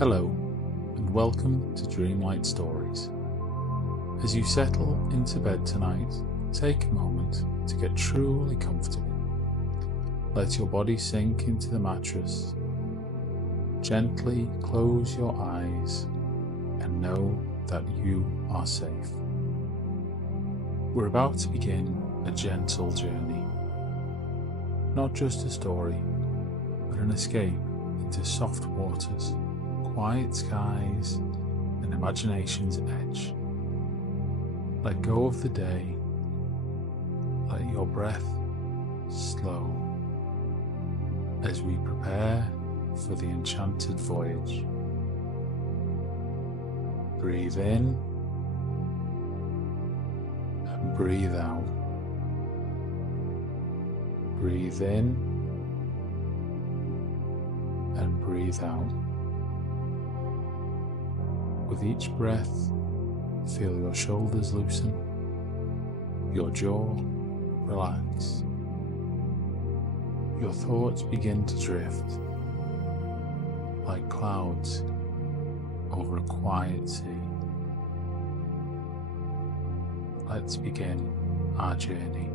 Hello, and welcome to Dreamlight Stories. As you settle into bed tonight, take a moment to get truly comfortable. Let your body sink into the mattress. Gently close your eyes and know that you are safe. We're about to begin a gentle journey. Not just a story, but an escape into soft waters, quiet skies, and imagination's edge. Let go of the day. Let your breath slow as we prepare for the enchanted voyage. Breathe in and breathe out. Breathe in and breathe out. With each breath, feel your shoulders loosen, your jaw relax. Your thoughts begin to drift like clouds over a quiet sea. Let's begin our journey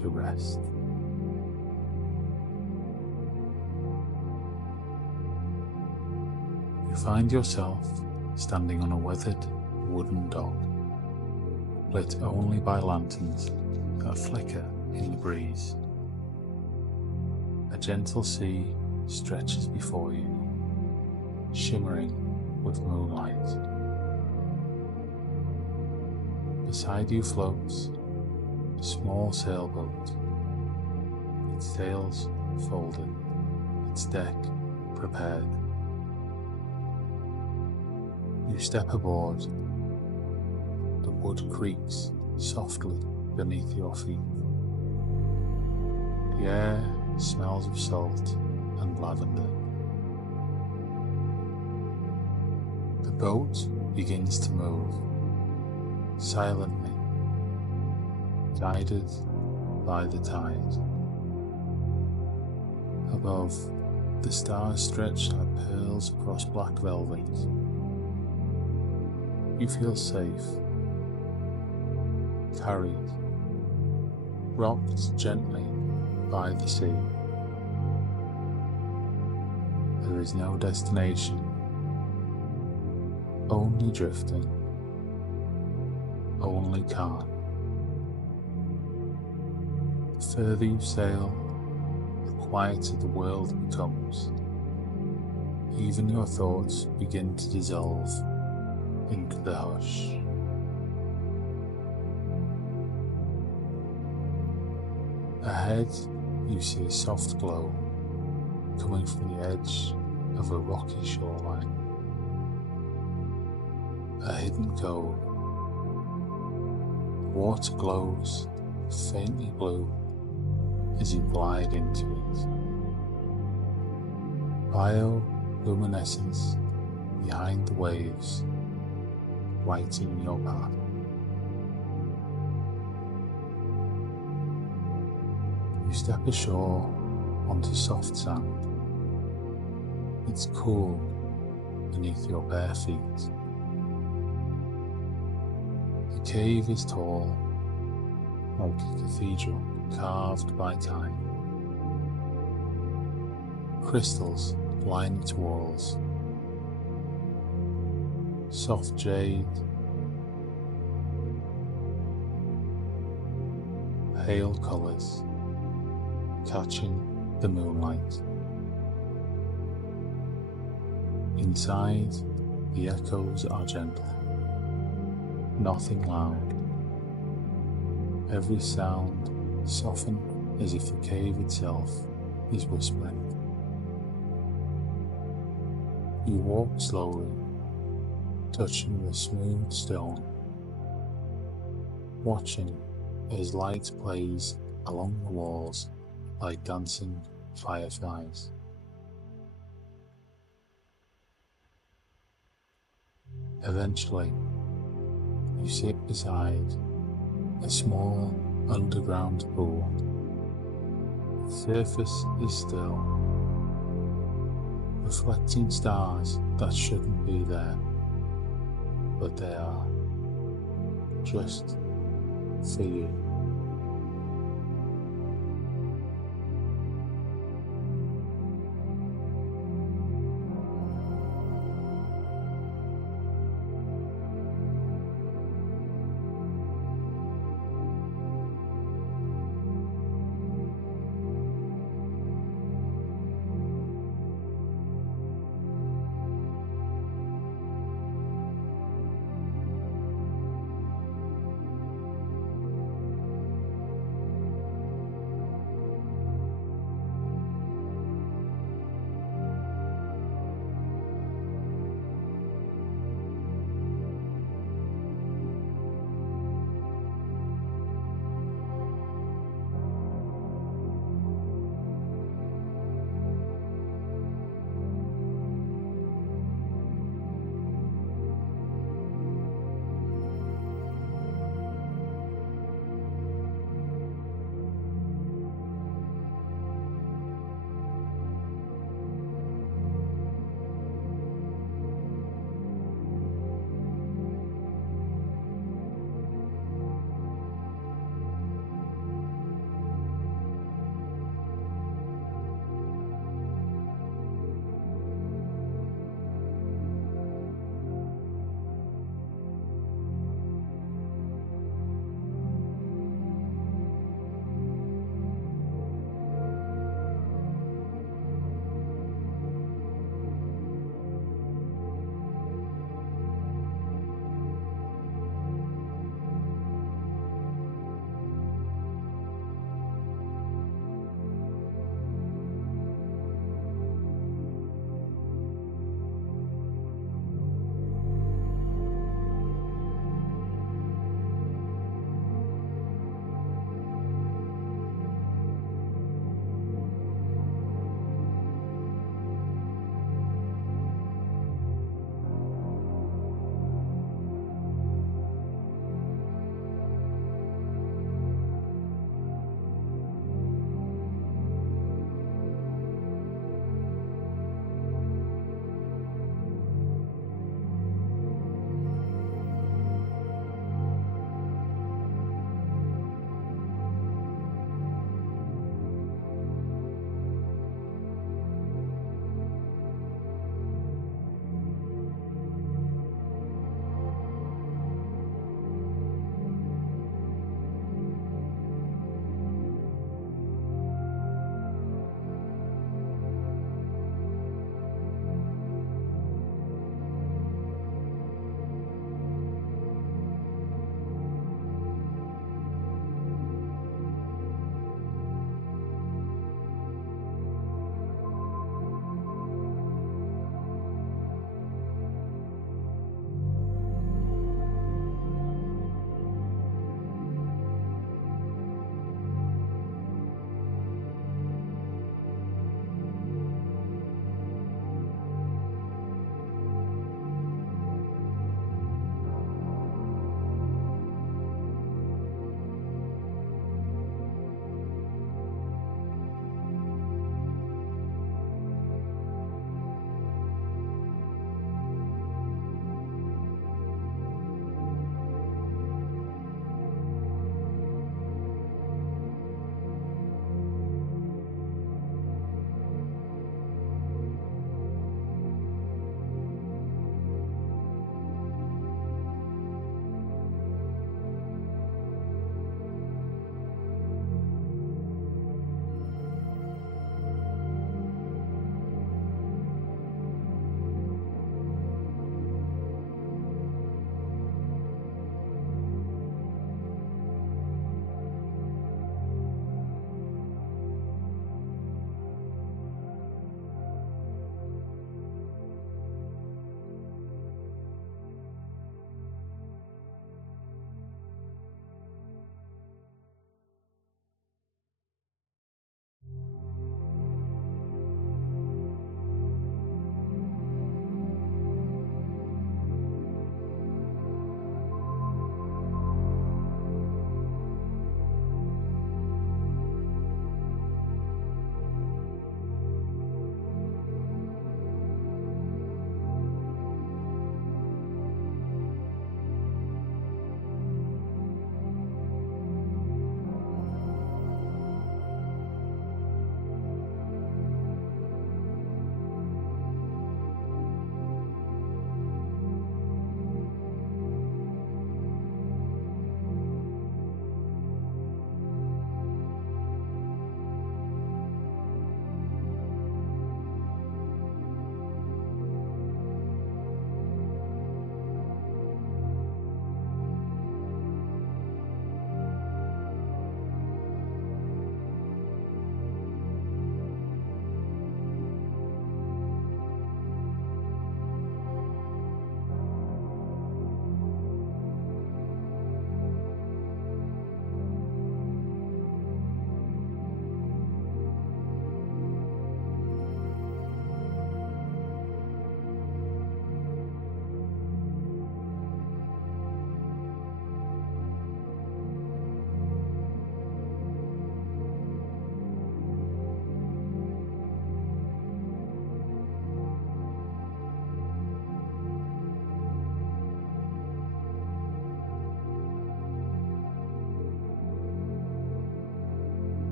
to rest. You find yourself standing on a weathered wooden dock, lit only by lanterns that flicker in the breeze. A gentle sea stretches before you, shimmering with moonlight. Beside you floats a small sailboat, its sails folded, its deck prepared. You step aboard. The wood creaks softly beneath your feet. The air smells of salt and lavender. The boat begins to move, silently, guided by the tide. Above, the stars stretch like pearls across black velvet. You feel safe, carried, rocked gently by the sea. There is no destination, only drifting, only calm. The further you sail, the quieter the world becomes. Even your thoughts begin to dissolve into the hush. Ahead, you see a soft glow coming from the edge of a rocky shoreline. A hidden cove. The water glows faintly blue as you glide into it. Bioluminescence behind the waves, lighting your path. You step ashore onto soft sand. It's cool beneath your bare feet. The cave is tall, like a cathedral carved by time. Crystals line its walls. Soft jade, pale colours, catching the moonlight. Inside, the echoes are gentle, nothing loud. Every sound softened as if the cave itself is whispering. You walk slowly, touching the smooth stone, watching as light plays along the walls like dancing fireflies. Eventually, you sit beside a small underground pool. The surface is still, reflecting stars that shouldn't be there, but they are, just for you.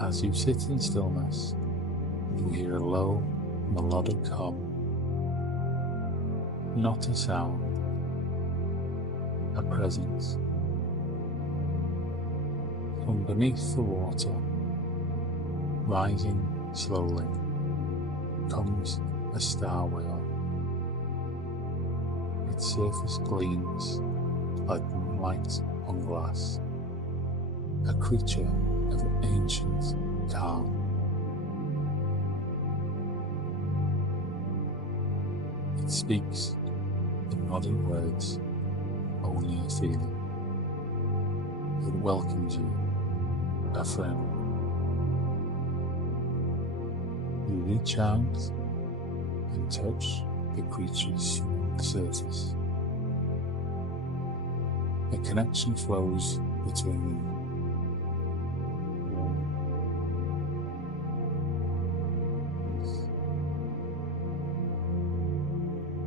As you sit in stillness, you hear a low, melodic hum. Not a sound, a presence. From beneath the water, rising slowly, comes a star whale. Its surface gleams like moonlight on glass, a creature of ancient calm. It speaks in modern words, only a feeling. It welcomes you, a friend. You reach out and touch the creature's surface. A connection flows between you.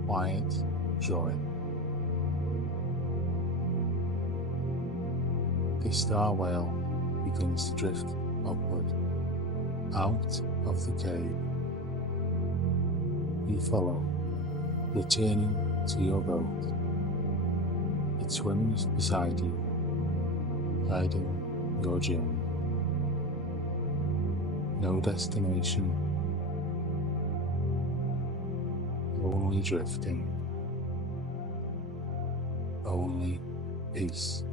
Quiet joy. The star whale begins to drift upward, out of the cave. You follow, returning to your boat. It swims beside you, guiding your journey. No destination, only drifting, only peace.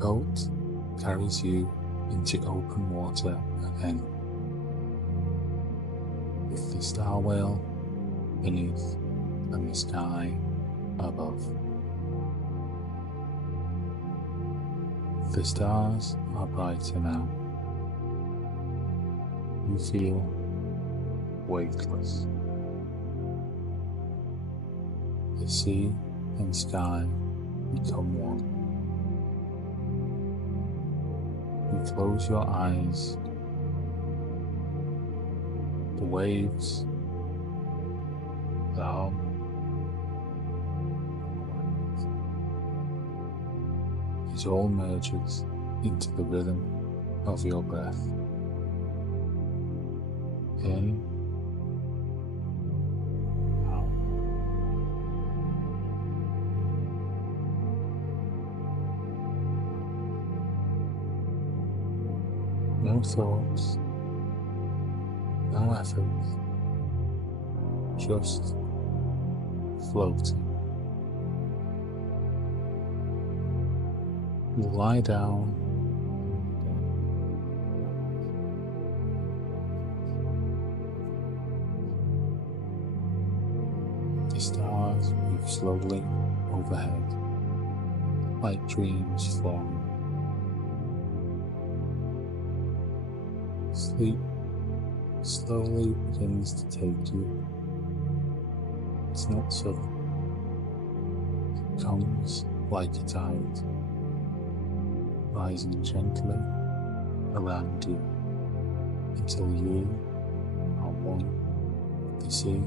boat carries you into open water again, with the star whale beneath and the sky above. The stars are brighter now. You feel weightless. The sea and sky become one. You close your eyes. The waves down. It all merges into the rhythm of your breath. In, out. No thoughts, no effort, just floating. You lie down. The stars move slowly overhead, like dreams forming. Sleep slowly begins to take you. It's not sudden. It comes like a tide, rising gently around you until you are one with the sea,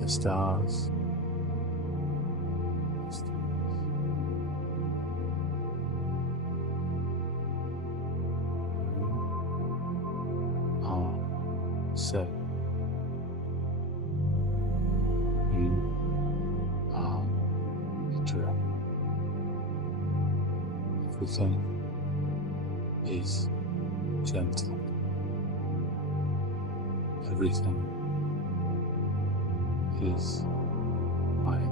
the stars, set. You are true. Everything is gentle. Everything is quiet.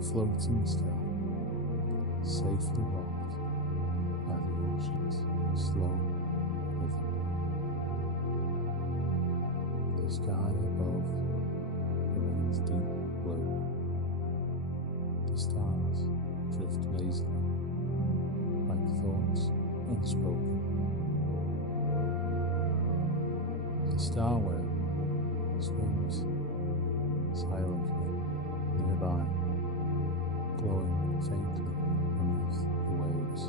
you're floating still, safely rocked by the ocean's slow rhythm. The sky above remains deep blue. The stars drift lazily, like thoughts unspoken. The star whale swims silently nearby, glowing faintly beneath the waves.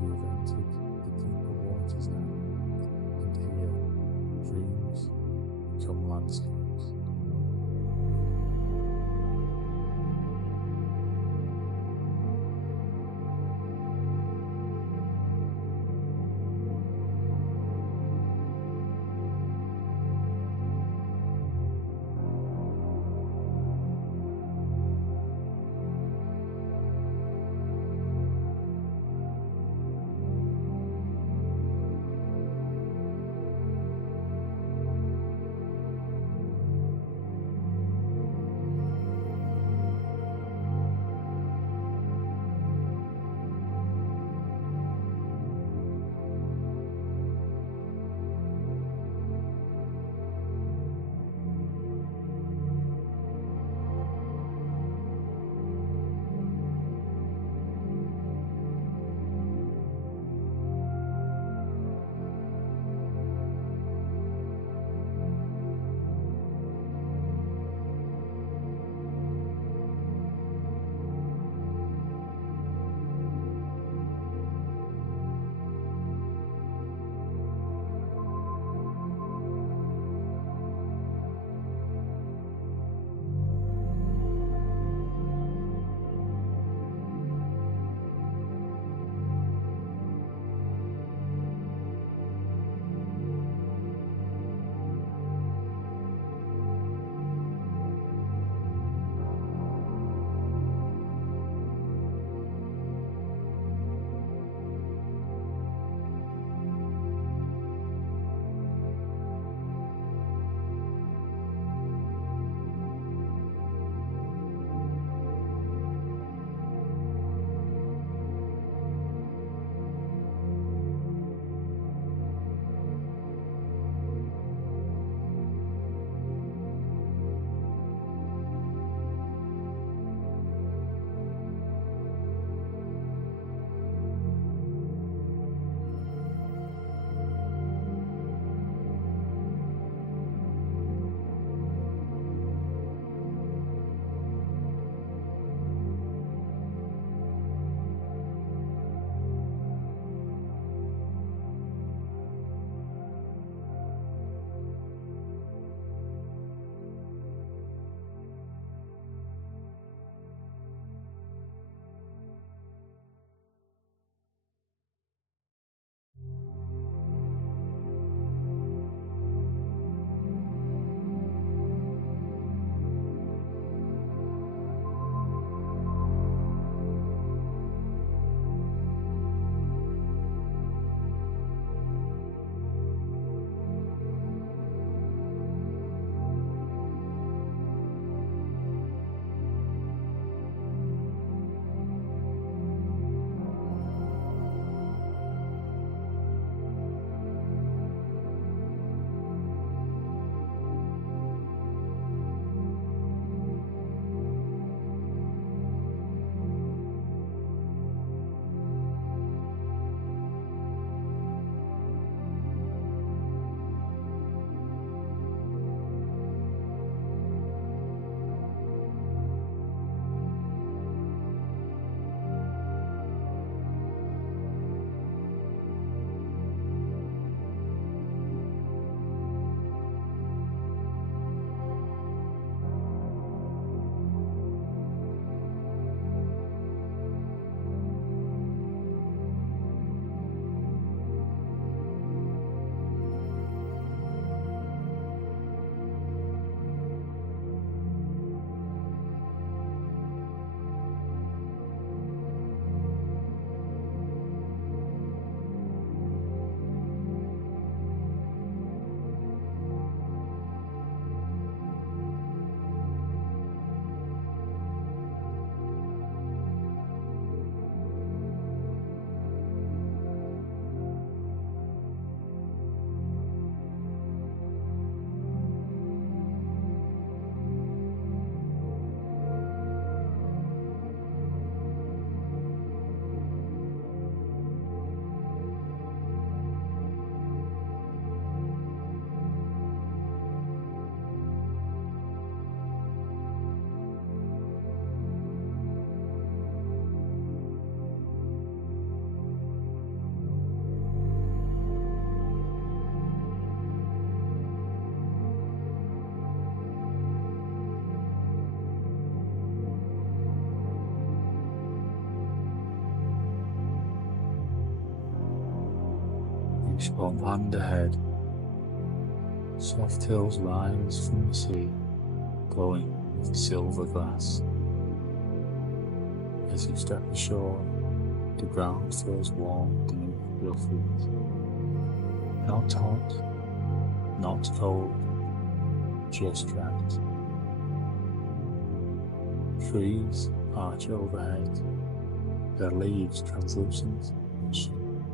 You have entered the deeper waters now, and here dreams become landscapes. Strong hand ahead. Soft hills rise from the sea, glowing with silver glass. As you step ashore, the ground feels warm beneath your feet. Not hot, not cold, just right. Trees arch overhead, their leaves translucent and shimmering.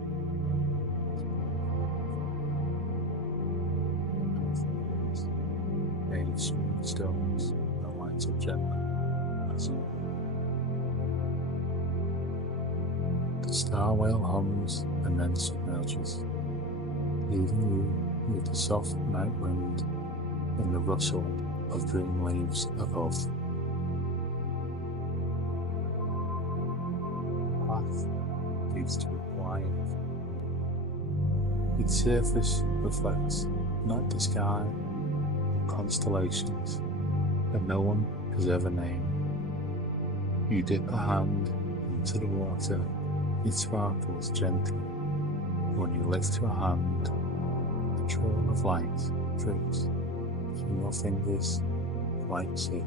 Made of smooth stones that light up gently as you move. The star whale hums and then submerges, leaving you with the soft night wind and the rustle of dream leaves above. The path leads to a quiet. Its surface reflects not the sky, but constellations that no one has ever named. You dip a hand into the water, it sparkles gently. When you lift your hand, a trail of light drips through your fingers like sea.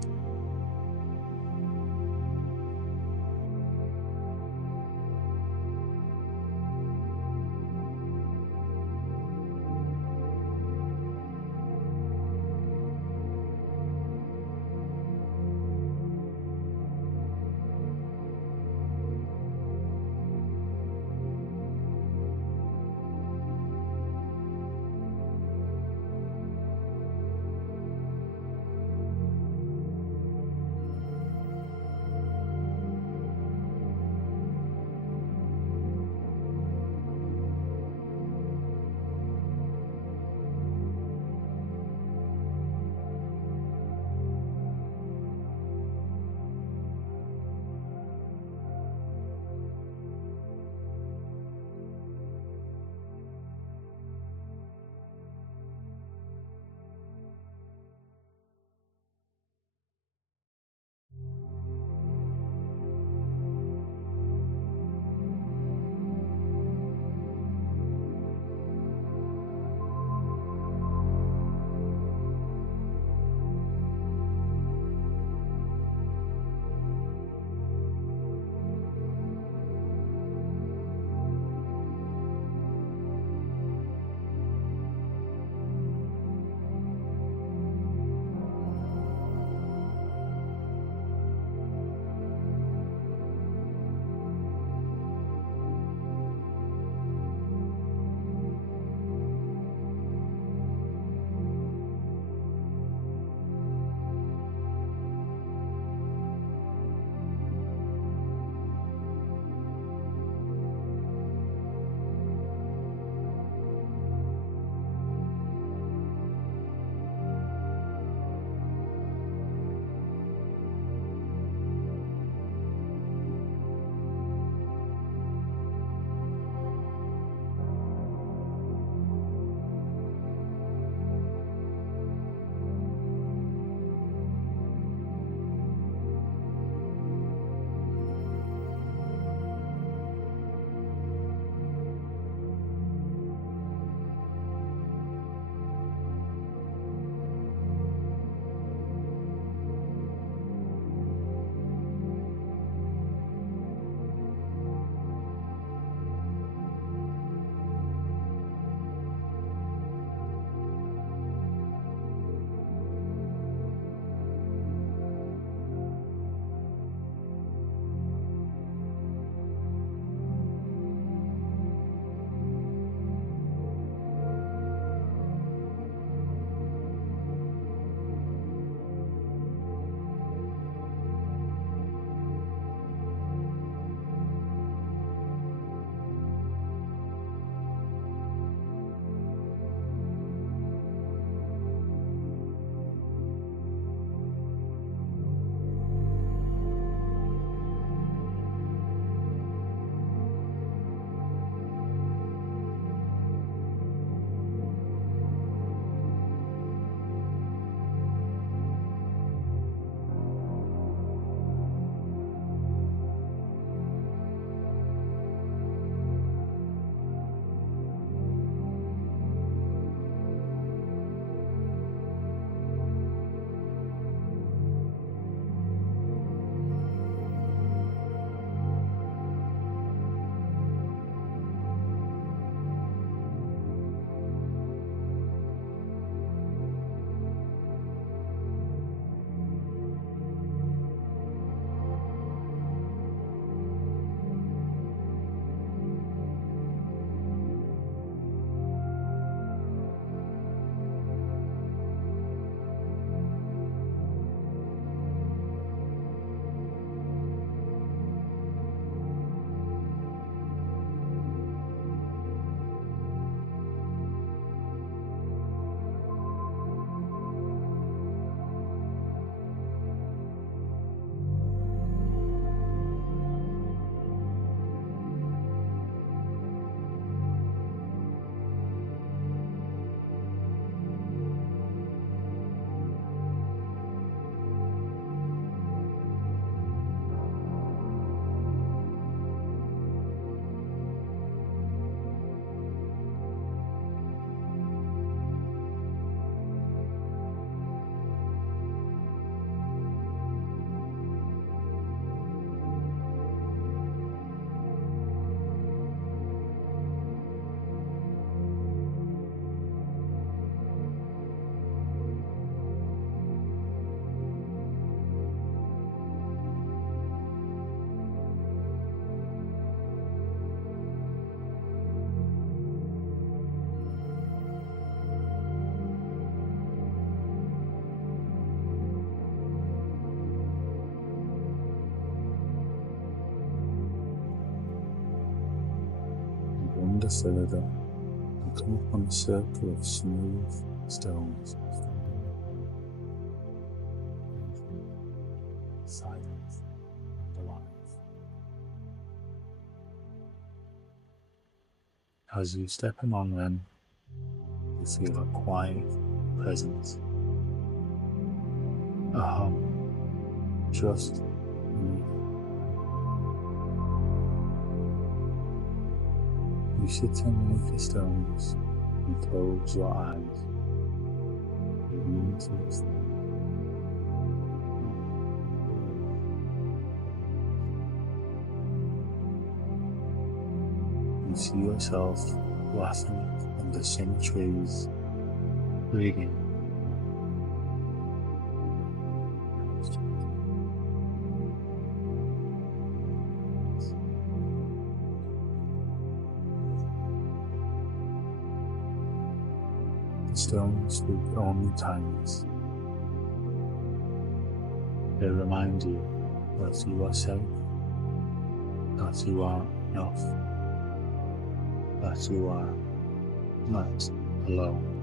wander further and come upon a circle of smooth stones standing silent and alive. As you step among them, you feel a quiet presence, a hum just beneath. You sit underneath the stones and close your eyes, breathing into this. You see yourself laughing under some trees, breathing. The stones speak only times. They remind you that you are safe, that you are enough, that you are not alone.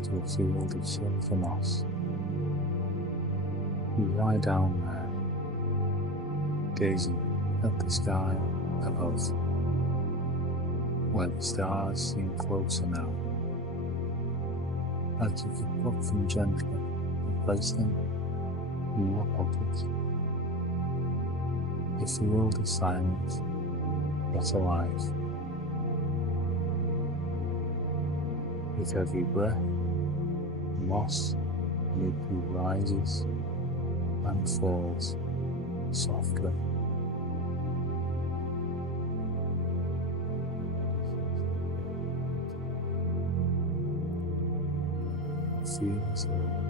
to a field of silver moss. You lie down there, gazing at the sky above, where the stars seem closer now, as you can pluck them gently and place them in your pocket. The field is silent, yet alive. With every breath, the moss beneath you rises and falls softly. Feel as though